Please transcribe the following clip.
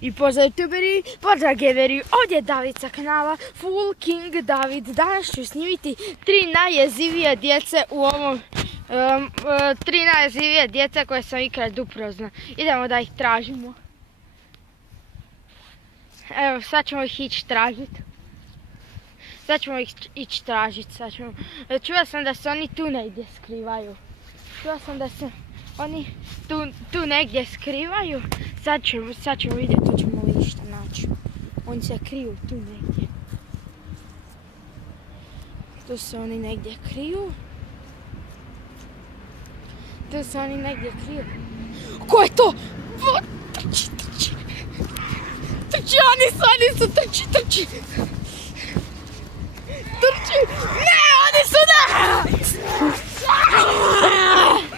I pozdrav youtuberi, pozdrav gameri, ovdje je David sa kanala Full King David. Danas ću snimiti tri najjezivije djece u ovom, tri najjezivije djece koje sam ikad upoznao. Idemo da ih tražimo. Evo, sad ćemo ih ići tražiti. Čuo sam da se oni tu negdje skrivaju. Tu negdje skrivaju. Sad ćemo vidjeti, tu ćemo li išta naći. Oni se kriju tu negdje. Tu se oni negdje kriju. Ko je to? Trči! Trči, oni su, trči! Trči! Ne, oni su da!